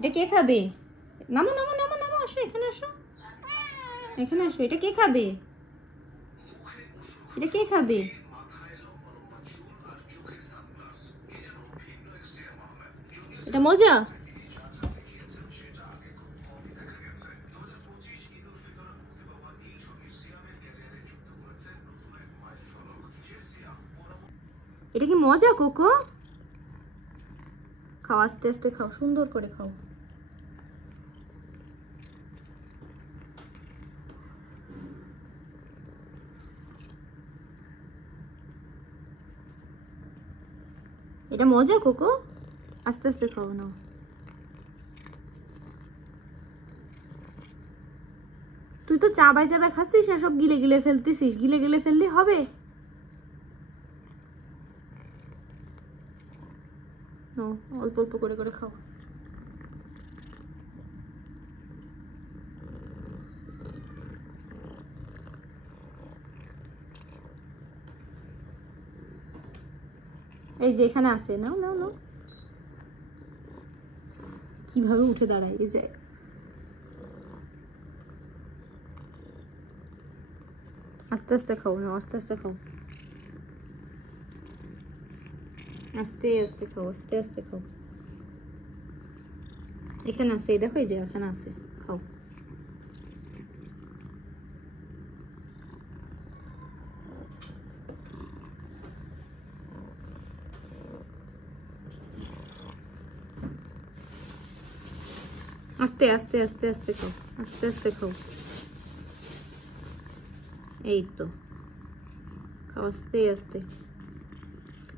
এটা কে খাবে? নামো নামো নামো নামো, আসো এখানে, আসো এখানে আসো। এটা কে খাবে? এটা কে খাবে? এটা মজা? এটা কি মজা কোকো? খাও, আস্তে আস্তে খাও, সুন্দর করে খাও। এটা মজা কোকো, আস্তে আস্তে খাও না। তুই তো চাবাই চাবাই খাচ্ছিস না, সব গিলে গিলে ফেলতেছিস। গিলে গিলে ফেললে হবে? অল্প অল্প করে করে খাও। এই যে এখানে আছে, নাও নাও নাও। কিভাবে উঠে দাঁড়ায়, এই যে। আস্তে আস্তে খাও না, আস্তে আস্তে খাও, আস্তে আস্তে খাও, আস্তে আস্তে খাও। এখানে আছে, দেখো এই যে এখানে আছে, খাও। আস্তে আস্তে আস্তে আস্তে খাও, আস্তে আস্তে খাও। এই তো খাও, আস্তে আস্তে।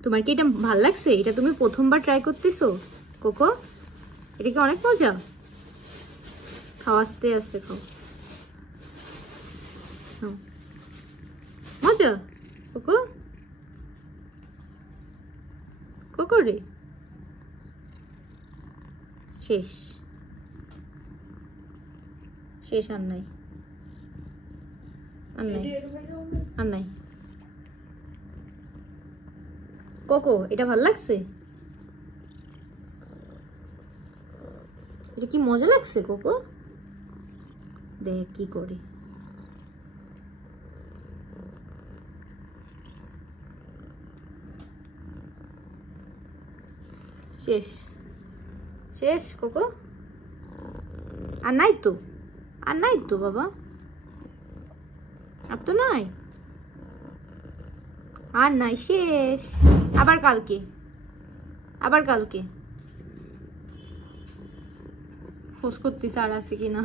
তোমার কি এটা ভাল লাগছে? এটা তুমি প্রথমবার ট্রাই করতেছো কোকো? এটা কি অনেক মজা? খাও, আস্তে আস্তে খাও। মজা কোকো? কোকো রে, শেষ শেষ, আর নাই, আর নাই, আর নাই। কোকো এটা ভাল লাগছে? এটা কি মজা লাগছে কোকো? দেখ কি করে। শেষ শেষ কোকো, আর নাই তো, আর নাই তো বাবা, আর তো নাই, আর নাই, শেষ। আবার কালকে, আবার কালকে খোঁজ করতেছে আর আছে কিনা।